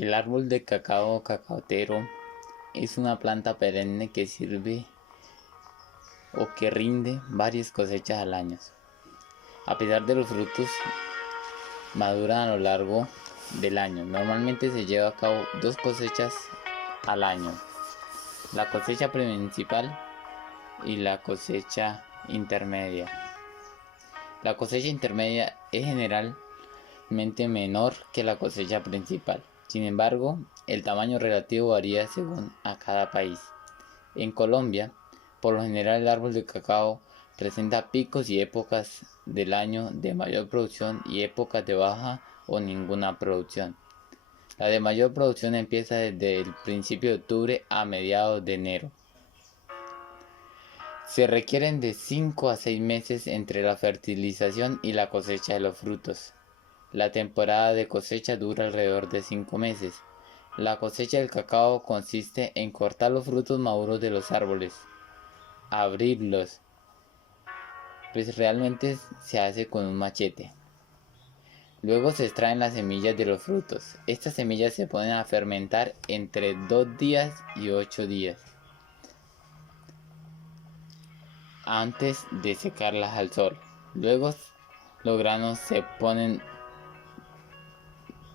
El árbol de cacao o cacaotero es una planta perenne que sirve o que rinde varias cosechas al año. A pesar de los frutos, maduran a lo largo del año. Normalmente se lleva a cabo dos cosechas al año: la cosecha principal y la cosecha intermedia. La cosecha intermedia es generalmente menor que la cosecha principal. Sin embargo, el tamaño relativo varía según a cada país. En Colombia, por lo general el árbol de cacao presenta picos y épocas del año de mayor producción y épocas de baja o ninguna producción. La de mayor producción empieza desde el principio de octubre a mediados de enero. Se requieren de 5 a 6 meses entre la fertilización y la cosecha de los frutos. La temporada de cosecha dura alrededor de 5 meses. La cosecha del cacao consiste en cortar los frutos maduros de los árboles, abrirlos, pues realmente se hace con un machete. Luego se extraen las semillas de los frutos. Estas semillas se ponen a fermentar entre 2 días y 8 días antes de secarlas al sol. Luego los granos se ponen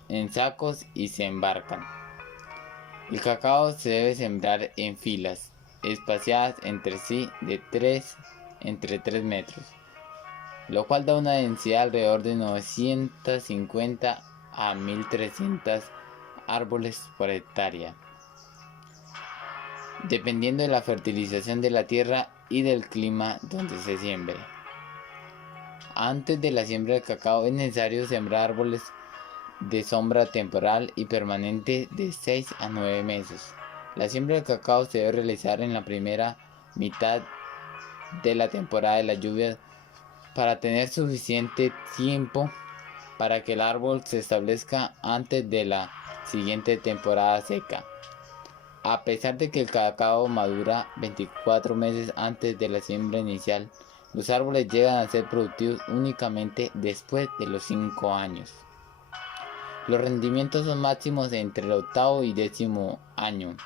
en sacos y se embarcan. El cacao se debe sembrar en filas espaciadas entre sí de entre 3 metros, lo cual da una densidad alrededor de 950 a 1300 árboles por hectárea, dependiendo de la fertilización de la tierra y del clima donde se siembre. Antes de la siembra del cacao es necesario sembrar árboles de sombra temporal y permanente de 6 a 9 meses. La siembra del cacao se debe realizar en la primera mitad de la temporada de las lluvias para tener suficiente tiempo para que el árbol se establezca antes de la siguiente temporada seca. A pesar de que el cacao madura 24 meses antes de la siembra inicial, los árboles llegan a ser productivos únicamente después de los 5 años. Los rendimientos son máximos entre el octavo y 10º año,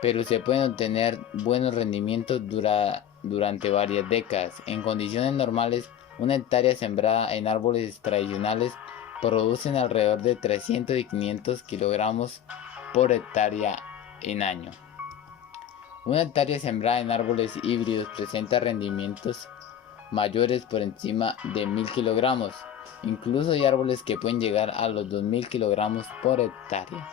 pero se pueden obtener buenos rendimientos durante varias décadas. En condiciones normales, una hectárea sembrada en árboles tradicionales producen alrededor de 300 y 500 kilogramos por hectárea en año. Una hectárea sembrada en árboles híbridos presenta rendimientos mayores por encima de 1000 kilogramos. Incluso hay árboles que pueden llegar a los 2000 kilogramos por hectárea.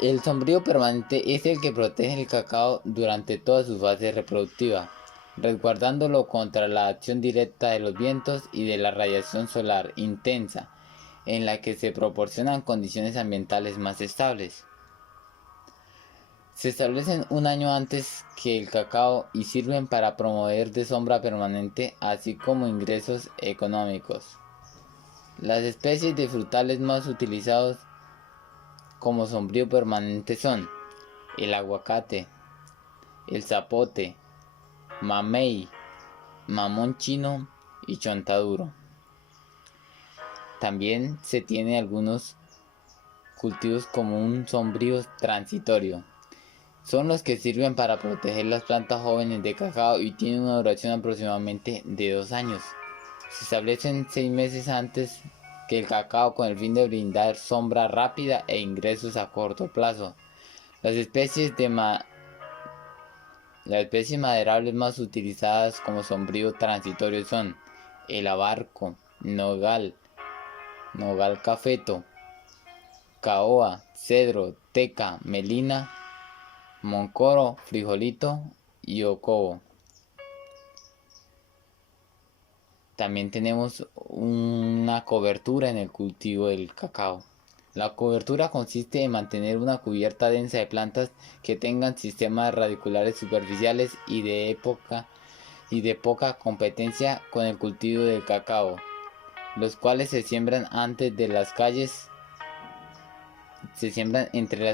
El sombrío permanente es el que protege el cacao durante toda su fase reproductiva, resguardándolo contra la acción directa de los vientos y de la radiación solar intensa, en la que se proporcionan condiciones ambientales más estables. Se establecen un año antes que el cacao y sirven para promover de sombra permanente, así como ingresos económicos. Las especies de frutales más utilizados como sombrío permanente son el aguacate, el zapote, mamey, mamón chino y chontaduro. También se tiene algunos cultivos como un sombrío transitorio. Son los que sirven para proteger las plantas jóvenes de cacao y tienen una duración aproximadamente de 2 años. Se establecen 6 meses antes que el cacao con el fin de brindar sombra rápida e ingresos a corto plazo. Las especies maderables más utilizadas como sombrío transitorio son el abarco, nogal cafeto, caoba, cedro, teca, melina, moncoro, frijolito y ocobo. También tenemos una cobertura en el cultivo del cacao. La cobertura consiste en mantener una cubierta densa de plantas que tengan sistemas radiculares superficiales y de poca competencia con el cultivo del cacao, los cuales se siembran entre las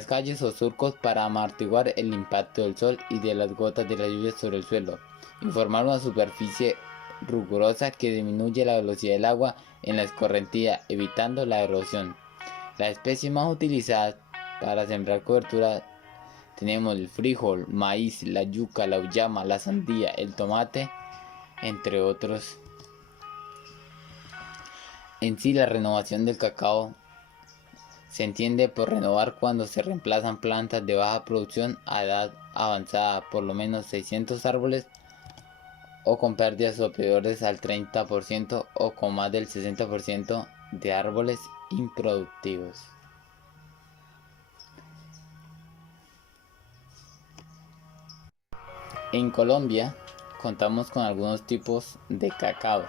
calles o surcos para amortiguar el impacto del sol y de las gotas de la lluvia sobre el suelo y formar una superficie rigurosa que disminuye la velocidad del agua en la escorrentía, evitando la erosión. Las especies más utilizadas para sembrar cobertura tenemos el frijol, maíz, la yuca, la uyama, la sandía, el tomate, entre otros. En sí, la renovación del cacao se entiende por renovar cuando se reemplazan plantas de baja producción a edad avanzada, por lo menos 600 árboles, o con pérdidas superiores al 30% o con más del 60% de árboles improductivos. En Colombia contamos con algunos tipos de cacao.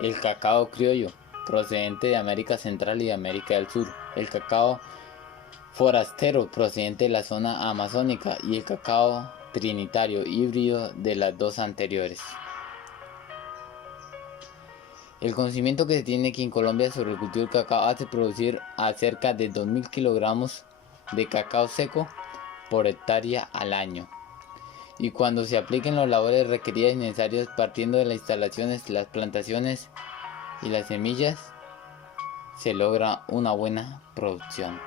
El cacao criollo, procedente de América Central y de América del Sur. El cacao forastero, procedente de la zona amazónica. Y el cacao trinitario, híbrido de las dos anteriores. El conocimiento que se tiene aquí en Colombia sobre el cultivo del cacao hace producir a cerca de 2.000 kilogramos de cacao seco por hectárea al año. Y cuando se apliquen las labores requeridas y necesarias partiendo de las instalaciones, las plantaciones y las semillas, se logra una buena producción.